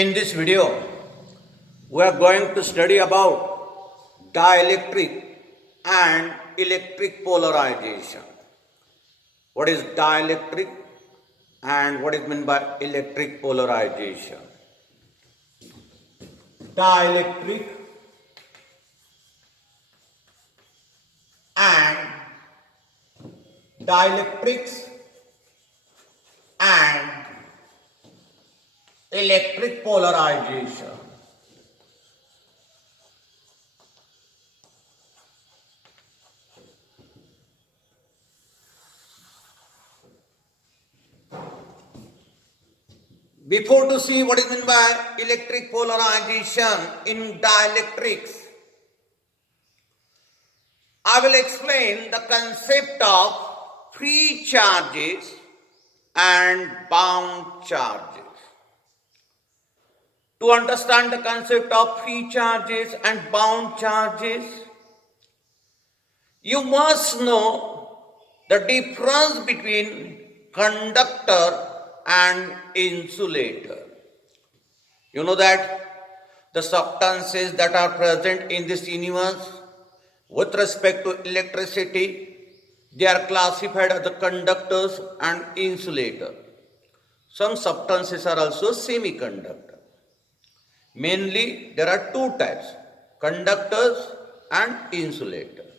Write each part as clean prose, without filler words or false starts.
In this video, we are going to study about dielectric and electric polarization. What is dielectric and what is meant by electric polarization? Dielectric and dielectrics and electric polarization. Before to see what is meant by electric polarization in dielectrics, I will explain the concept of free charges and bound charges. To understand the concept of free charges and bound charges, you must know the difference between conductor and insulator. You know that the substances that are present in this universe with respect to electricity, they are classified as the conductors and insulator. Some substances are also semiconductor. Mainly, there are two types, conductors and insulators.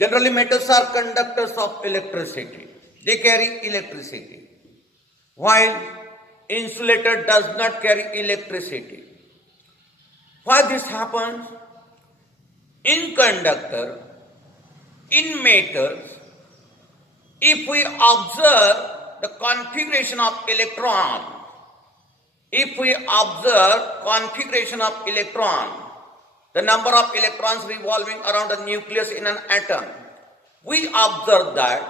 Generally, metals are conductors of electricity. They carry electricity, while insulator does not carry electricity. Why this happens? In conductor, in metals, if we observe the configuration of electron, the number of electrons revolving around the nucleus in an atom, we observe that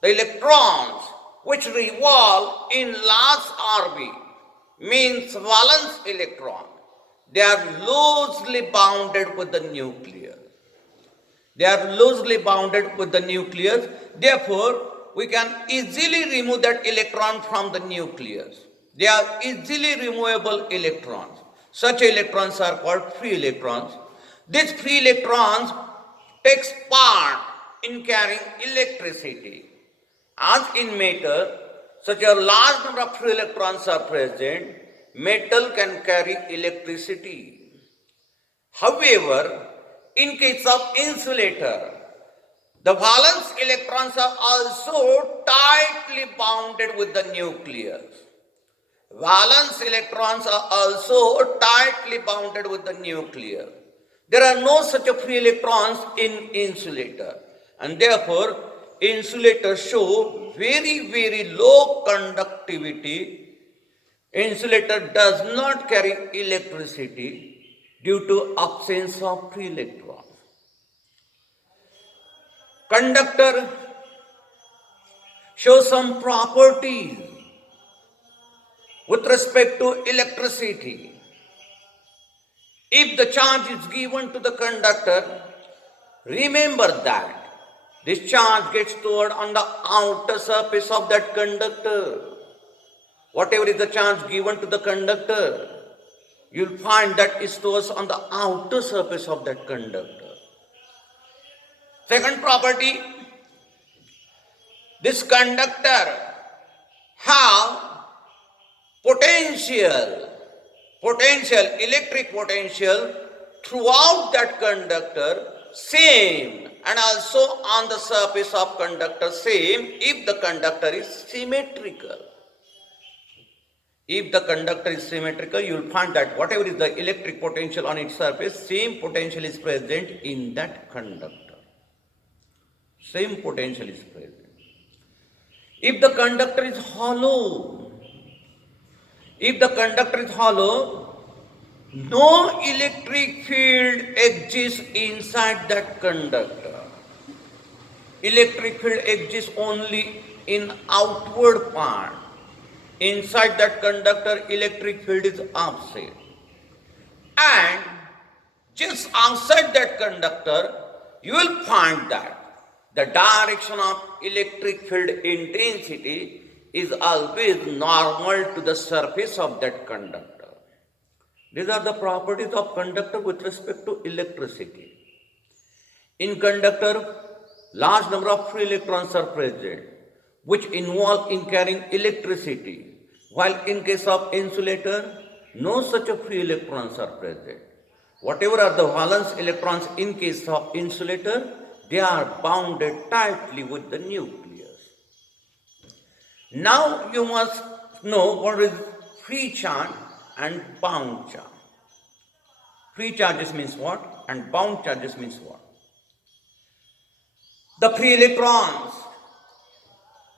the electrons which revolve in large orbit means valence electron. They are loosely bounded with the nucleus. Therefore, we can easily remove that electron from the nucleus. They are easily removable electrons. Such electrons are called free electrons. These free electrons takes part in carrying electricity. As in metal, such a large number of free electrons are present, metal can carry electricity. However, in case of insulator, the valence electrons are also tightly bounded with the nucleus. There are no such free electrons in insulator, and therefore insulators show very, very low conductivity. Insulator does not carry electricity due to absence of free electrons. Conductor shows some properties with respect to electricity. If the charge is given to the conductor, remember that this charge gets stored on the outer surface of that conductor. Whatever is the charge given to the conductor, you'll find that it stores on the outer surface of that conductor. Second property, this conductor have electric potential throughout that conductor same, and also on the surface of conductor same if the conductor is symmetrical. If the conductor is symmetrical, you will find that whatever is the electric potential on its surface, same potential is present in that conductor. Same potential is present. If the conductor is hollow, no electric field exists inside that conductor. Electric field exists only in outward part. Inside that conductor, electric field is absent. And just outside that conductor, you will find that the direction of electric field intensity is always normal to the surface of that conductor. These are the properties of conductor with respect to electricity. In conductor, large number of free electrons are present, which involve in carrying electricity, while in case of insulator, no such a free electrons are present. Whatever are the valence electrons in case of insulator, they are bounded tightly with the nucleus. Now you must know what is free charge and bound charge. Free charges means what and bound charges means what? The free electrons,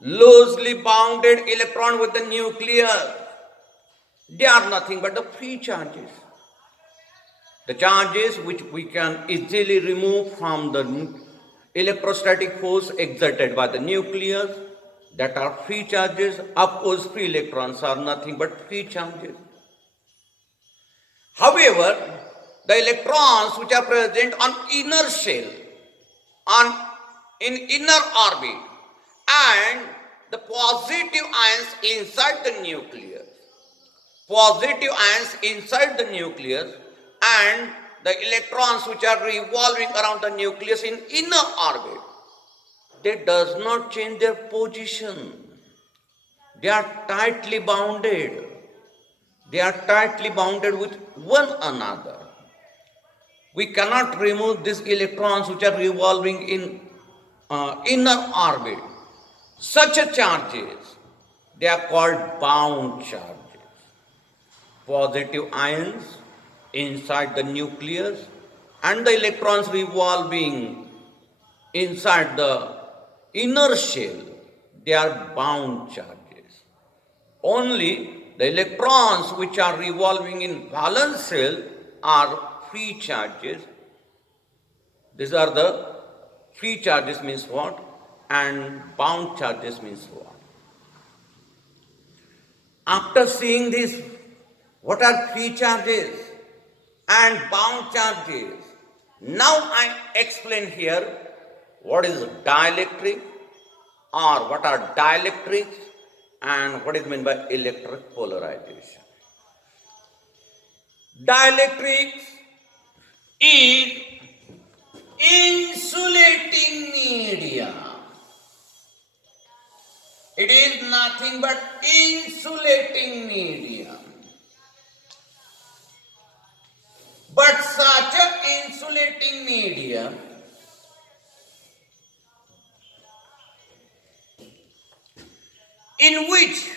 loosely bounded electron with the nucleus, they are nothing but the free charges. The charges which we can easily remove from the electrostatic force exerted by the nucleus, that are free charges. Of course, free electrons are nothing but free charges. However, the electrons which are present on inner shell, in inner orbit, and the positive ions inside the nucleus, and the electrons which are revolving around the nucleus in inner orbit, they does not change their position. They are tightly bounded. They are tightly bounded with one another. We cannot remove these electrons which are revolving in inner orbit. Such a charges, they are called bound charges. Positive ions inside the nucleus and the electrons revolving inside the inner shell, they are bound charges. Only the electrons which are revolving in valence shell are free charges. These are the free charges means what and bound charges means what. After seeing this, what are free charges and bound charges? Now I explain here what is dielectric or what are dielectrics and what is meant by electric polarization. Dielectrics is insulating media. It is nothing but insulating medium. But such an insulating medium in which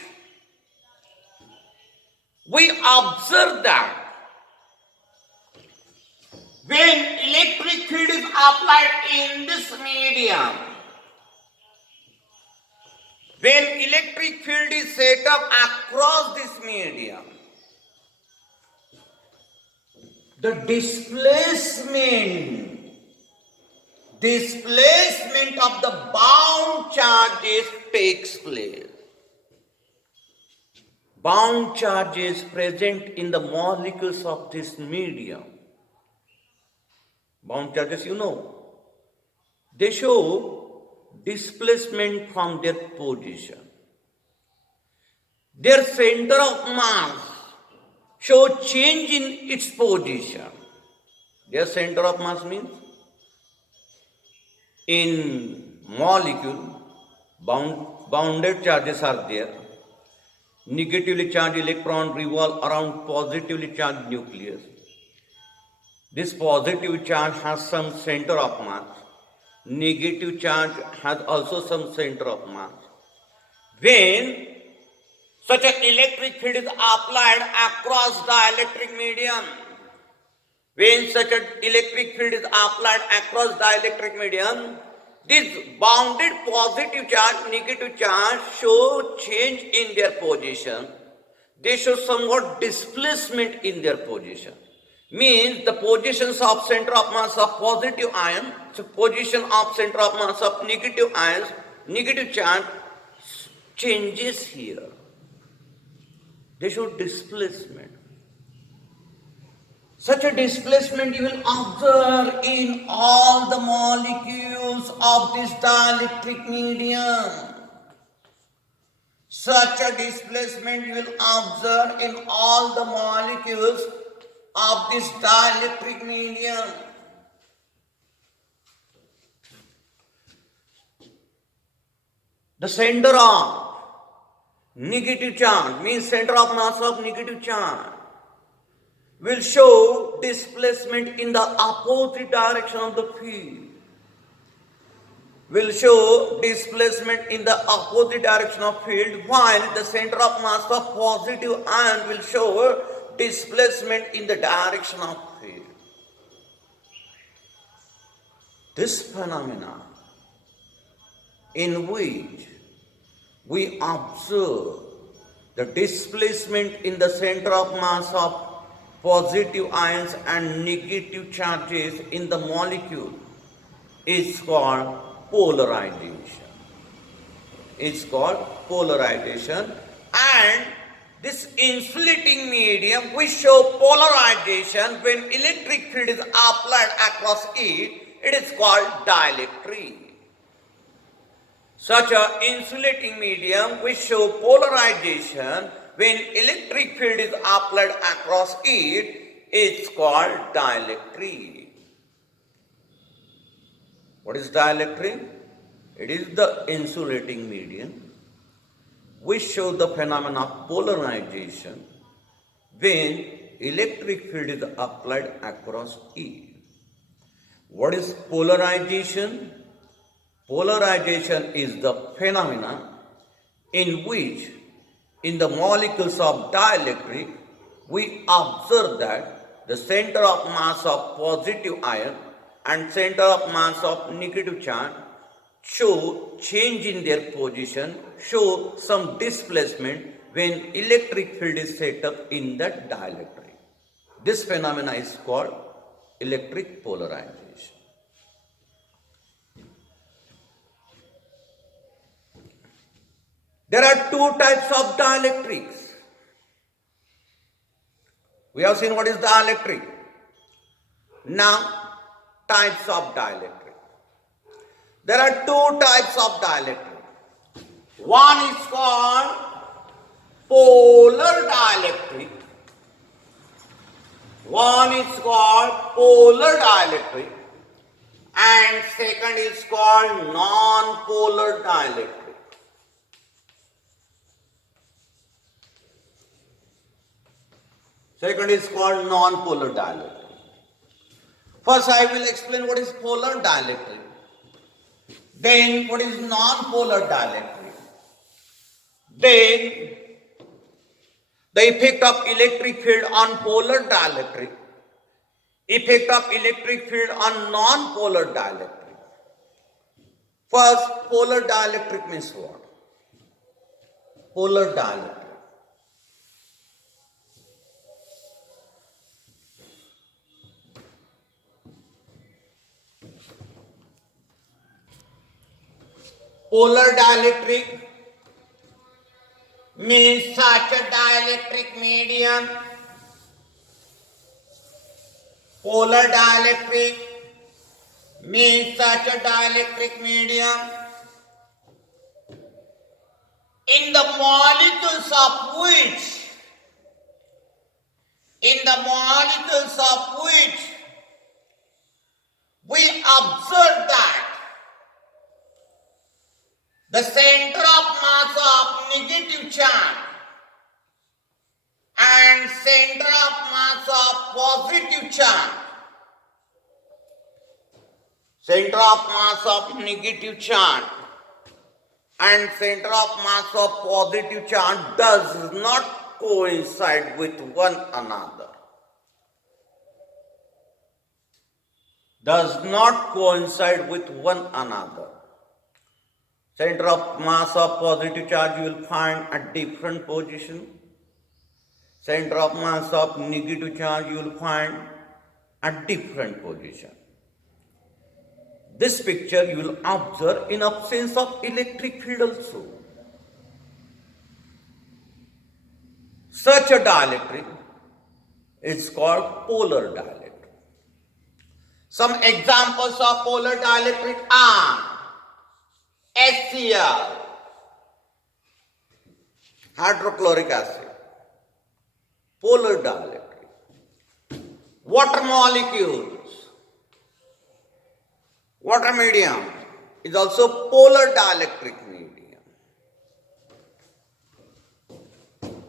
we observe that when electric field is applied in this medium, when electric field is set up across this medium, the displacement of the bound charges takes place. Bound charges present in the molecules of this medium. Bound charges, they show displacement from their position. Their center of mass show change in its position. Their center of mass means in molecule, bounded charges are there. Negatively charged electron revolve around positively charged nucleus. This positive charge has some center of mass. Negative charge has also some center of mass. When such an electric field is applied across the electric medium, this bounded positive charge, negative charge show change in their position. They show somewhat displacement in their position. Means the positions of center of mass of positive ion, so position of center of mass of negative ions, negative charge changes here. They show displacement. Such a displacement you will observe in all the molecules of this dielectric medium. Such a displacement you will observe in all the molecules of this dielectric medium. The center of negative charge means center of mass of negative charge will show displacement in the opposite direction of the field. Will show displacement in the opposite direction of field, while the center of mass of positive ion will show displacement in the direction of field. This phenomena in which we observe the displacement in the center of mass of positive ions and negative charges in the molecule is called polarization. It's called polarization, and this insulating medium we show polarization when electric field is applied across it. It is called dielectric. Such an insulating medium we show polarization when electric field is applied across it. It's called dielectric. What is dielectric? It is the insulating medium which show the phenomenon of polarization when electric field is applied across it. What is polarization? Polarization is the phenomena in which in the molecules of dielectric we observe that the center of mass of positive ion and center of mass of negative charge show change in their position, show some displacement when electric field is set up in that dielectric. This phenomena is called electric polarization. There are two types of dielectrics. We have seen what is dielectric. Now, types of dielectric. There are two types of dielectric. One is called polar dielectric. One is called polar dielectric, and second is called non-polar dielectric. Second is called non-polar dielectric. First I will explain what is polar dielectric. Then what is non-polar dielectric. Then the effect of electric field on polar dielectric. Effect of electric field on non-polar dielectric. First, polar dielectric means what? Polar dielectric. Polar dielectric means such a dielectric medium. Polar dielectric means such a dielectric medium in the molecules of which we observe that the center of mass of negative charge and center of mass of positive charge, center of mass of negative charge and center of mass of positive charge does not coincide with one another. Does not coincide with one another. Center of mass of positive charge you will find at different position. Center of mass of negative charge you will find at different position. This picture you will observe in absence of electric field also. Such a dielectric is called polar dielectric. Some examples of polar dielectric are HCl, hydrochloric acid, polar dielectric. Water molecules, water medium is also polar dielectric medium.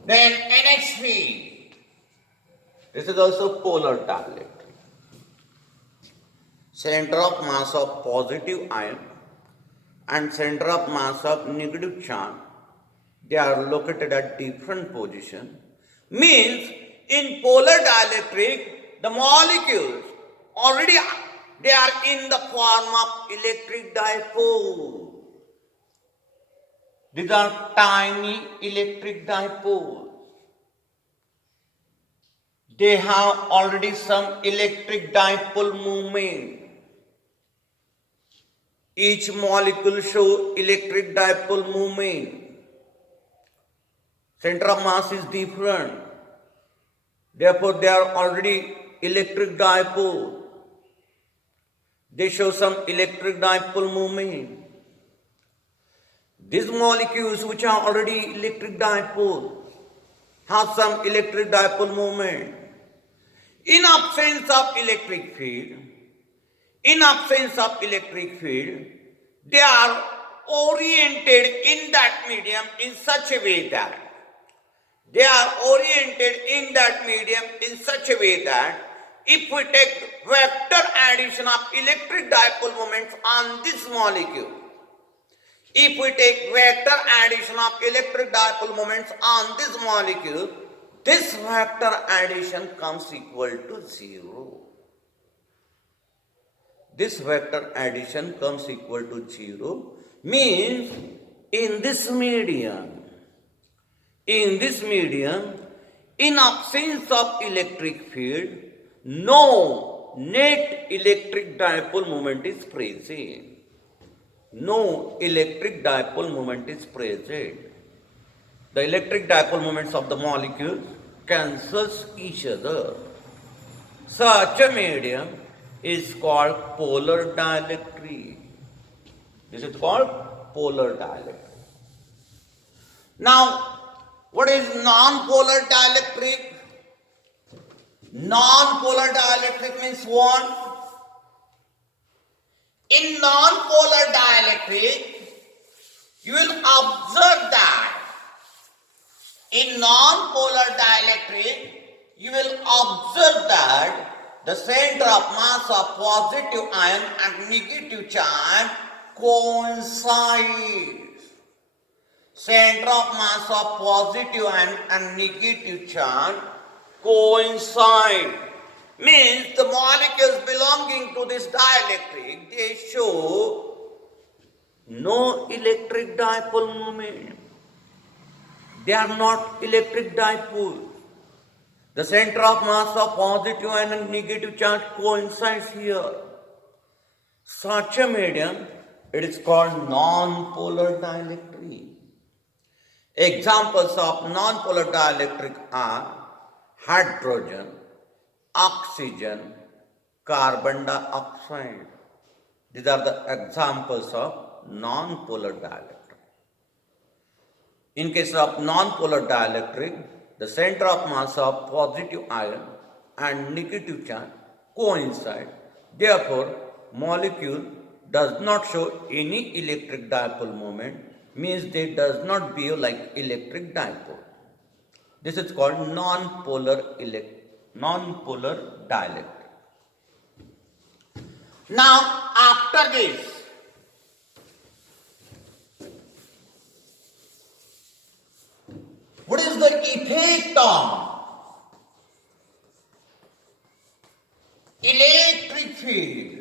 Then NH3, this is also polar dielectric. Center of mass of positive ion and center of mass of negative charge, they are located at different position. Means in polar dielectric, the molecules already they are in the form of electric dipole. These are tiny electric dipoles. They have already some electric dipole movement. Each molecule show electric dipole movement. Center of mass is different. Therefore, they are already electric dipole. They show some electric dipole movement. These molecules which are already electric dipole have some electric dipole movement. In absence of electric field, they are oriented in that medium in such a way that if we take vector addition of electric dipole moments on this molecule, this vector addition comes equal to 0. This vector addition comes equal to 0 means in this medium, in absence of electric field, no net electric dipole moment is present. No electric dipole moment is present. The electric dipole moments of the molecules cancels each other. Such a medium is called polar dielectric. This is called polar dielectric. Now, what is non-polar dielectric? Non-polar dielectric means what? In non-polar dielectric, you will observe that the center of mass of positive ion and negative charge coincides. Center of mass of positive ion and negative charge coincide. Means the molecules belonging to this dielectric, they show no electric dipole moment. They are not electric dipoles. The center of mass of positive ion and negative charge coincides here. Such a medium, it is called non-polar dielectric. Examples of non-polar dielectric are hydrogen, oxygen, carbon dioxide. These are the examples of non-polar dielectric. In case of non-polar dielectric, the center of mass of positive ion and negative charge coincide. Therefore, molecule does not show any electric dipole moment, means they does not behave like electric dipole. This is called non-polar dielectric. Now, after this, what is the effect of electric field?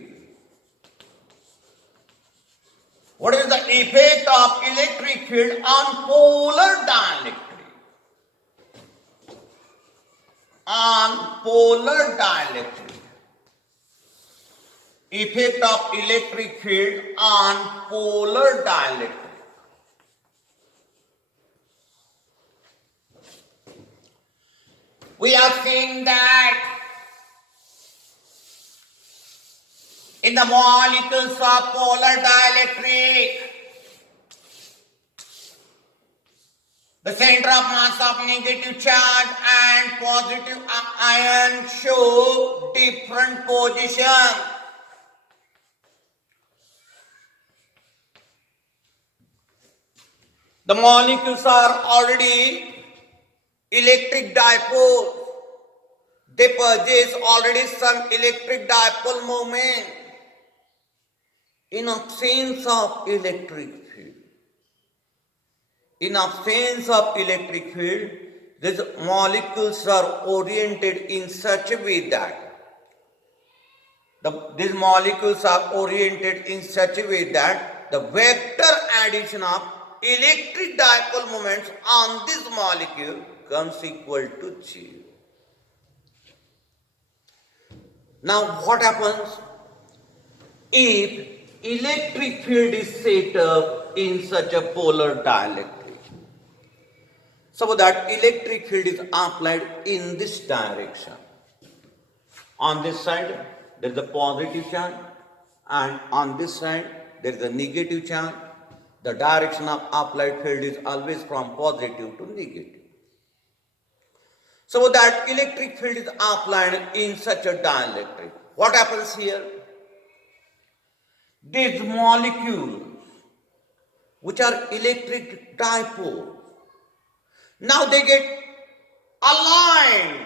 What is the effect of electric field on polar dielectric? Effect of electric field on polar dielectric. We are seeing that in the molecules of polar dielectric, The center of mass of negative charge and positive ion show different positions. The molecules are already electric dipoles. They possess already some electric dipole moment in absence of electric field. In absence of electric field, these molecules are oriented in such a way that these molecules are oriented in such a way that the vector addition of electric dipole moments on this molecule comes equal to 0. Now what happens if electric field is set up in such a polar dielectric? So that electric field is applied in this direction. On this side there is a positive charge and on this side there is a negative charge. The direction of applied field is always from positive to negative. So that electric field is applied in such a dielectric. What happens here? These molecules which are electric dipoles, now they get aligned.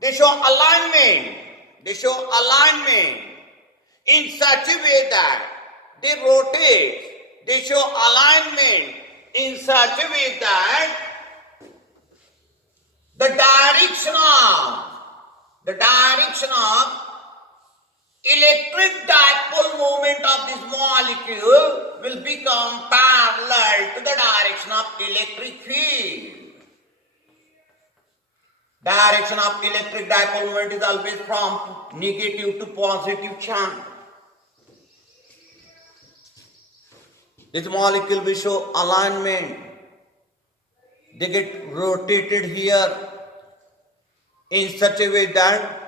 They show alignment. They show alignment in such a way that they rotate. They show alignment in such a way that the direction of electric dipole moment of this molecule will become parallel to the direction of electric field. Direction of electric dipole moment is always from negative to positive charge. This molecule will show alignment. They get rotated here in such a way that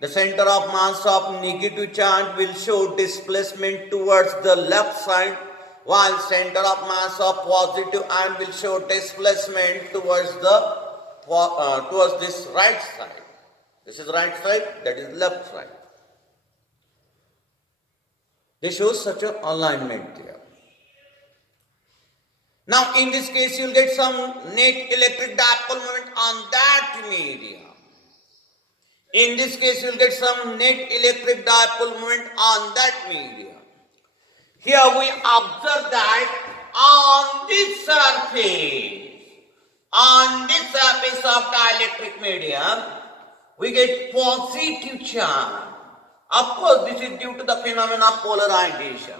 the center of mass of negative charge will show displacement towards the left side, while center of mass of positive ion will show displacement towards this right side. This is right side, that is left side. They show such an alignment there. Now in this case you will get some net electric dipole moment on that medium. In this case you will get some net electric dipole moment on that medium. Here we observe that on this surface of dielectric medium, we get positive charge. Of course, this is due to the phenomenon of polarization.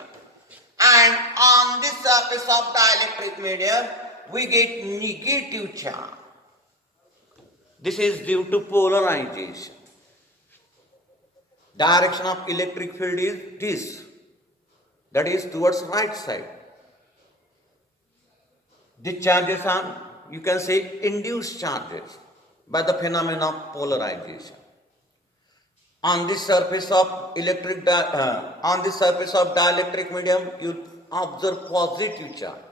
And on this surface of dielectric medium, we get negative charge. This is due to polarization. Direction of electric field is this, that is towards right side. These charges are, you can say, induced charges by the phenomenon of polarization. On this surface of dielectric medium, you observe positive charge.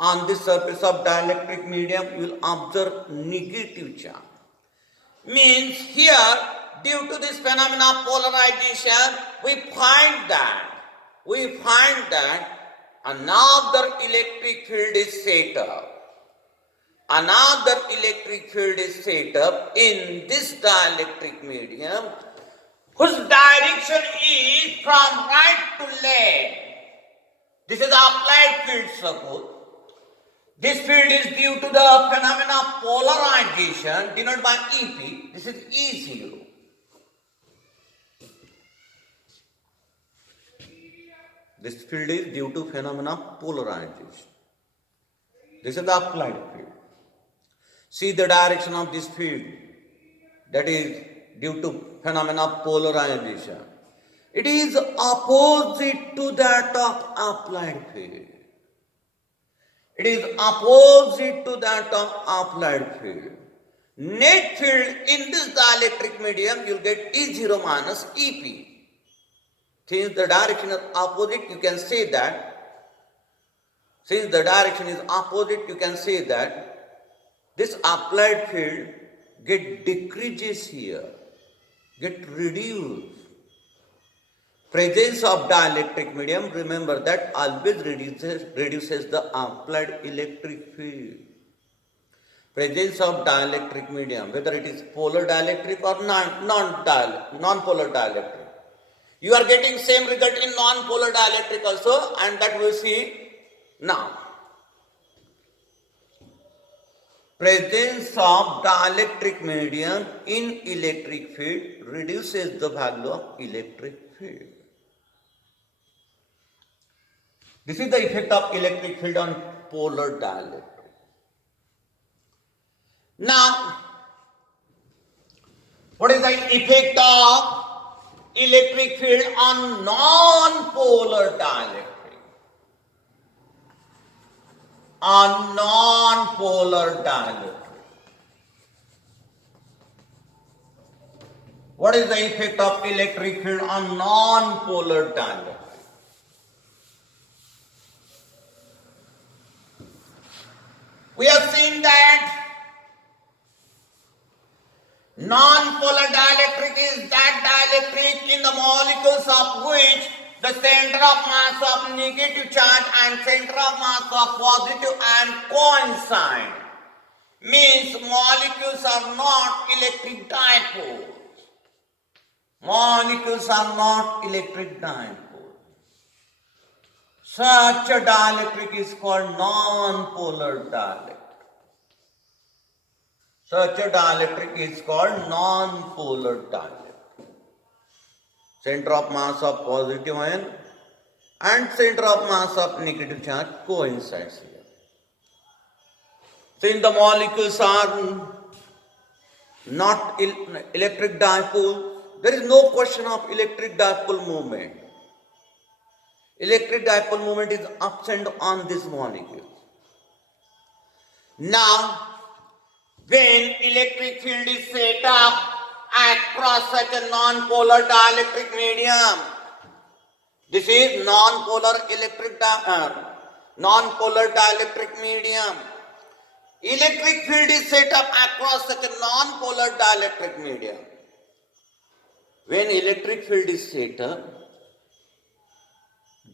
On this surface of dielectric medium, you will observe negative charge. Means here, due to this phenomenon of polarization, we find that another electric field is set up. Another electric field is set up in this dielectric medium whose direction is from right to left. This is applied field, suppose. This field is due to the phenomenon of polarization denoted by EP. This is E0. This field is due to phenomena of polarization. This is the applied field. See the direction of this field, that is due to phenomena of polarization. It is opposite to that of applied field. It is opposite to that of applied field. Net field in this dielectric medium, you will get E0 minus EP. Since the direction is opposite, you can say that Since the direction is opposite, you can say that this applied field get decreases here, get reduced. Presence of dielectric medium, remember that always reduces the applied electric field. Presence of dielectric medium, whether it is polar dielectric or non-polar dielectric. You are getting same result in non-polar dielectric also, and that we see now. Presence of dielectric medium in electric field reduces the value of electric field. This is the effect of electric field on polar dielectric. Now, what is the effect of electric field on non-polar dielectric? On non-polar dielectric. What is the effect of electric field on non-polar dielectric? We have seen that non-polar dielectric is that dielectric in the molecules of which the center of mass of negative charge and center of mass of positive and coincide. Means molecules are not electric dipoles. Molecules are not electric dipoles. Such a dielectric is called non-polar dielectric. Such a dielectric is called non-polar dielectric. Center of mass of positive ion and center of mass of negative charge coincides here. Since the molecules are not electric dipoles, there is no question of electric dipole movement. Electric dipole moment is absent on this molecule. Now, when electric field is set up across such a non-polar dielectric medium, this is non-polar dielectric medium. Electric field is set up across such a non-polar dielectric medium. When electric field is set up,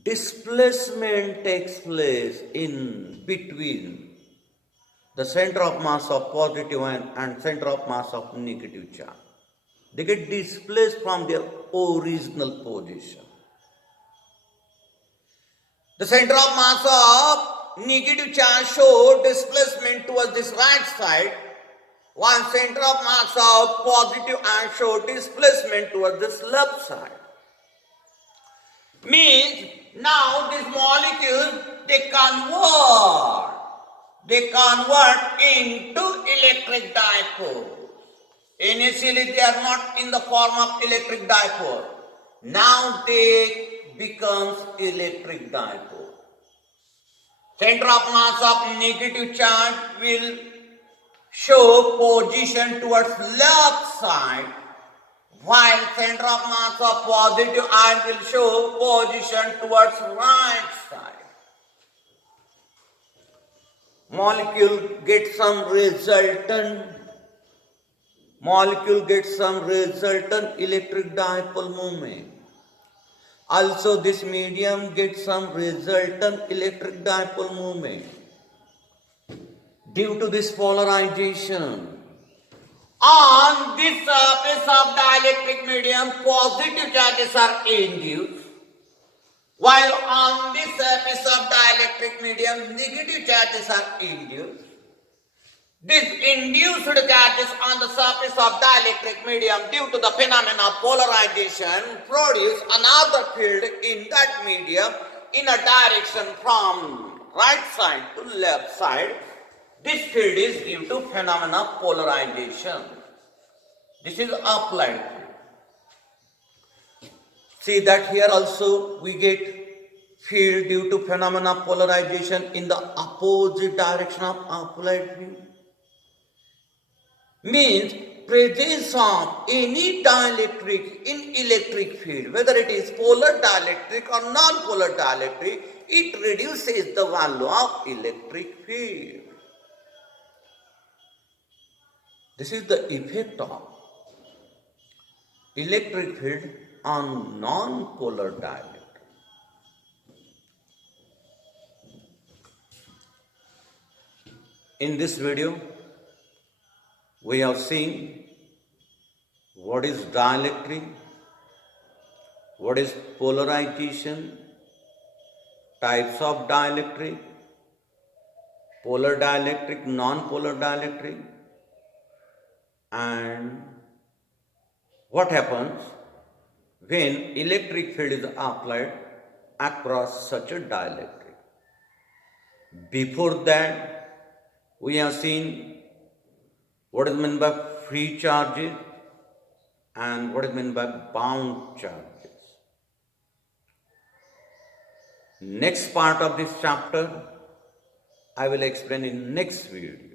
displacement takes place in between the center of mass of positive ion and center of mass of negative charge. They get displaced from their original position. The center of mass of negative charge show displacement towards this right side, while center of mass of positive ion show displacement towards this left side. Means now these molecules they convert into electric dipoles. Initially they are not in the form of electric dipole. Now they becomes electric dipole. Center of mass of negative charge will show position towards left side, while center of mass of positive ion will show position towards right side. Molecule gets some resultant electric dipole moment. Also this medium gets some resultant electric dipole moment. Due to this polarization, on this surface of dielectric medium, positive charges are induced, while on this surface of dielectric medium, negative charges are induced. These induced charges on the surface of dielectric medium due to the phenomenon of polarization produce another field in that medium in a direction from right side to left side. This field is due to phenomenon of polarization. This is applied field. See that here also we get field due to phenomena of polarization in the opposite direction of applied field. Means presence of any dielectric in electric field, whether it is polar dielectric or non-polar dielectric, it reduces the value of electric field. This is the effect of electric field on non-polar dielectric. In this video, we have seen what is dielectric, what is polarization, types of dielectric, polar dielectric, non-polar dielectric, and what happens when electric field is applied across such a dielectric. Before that, we have seen what is meant by free charges and what is meant by bound charges. Next part of this chapter I will explain in next video.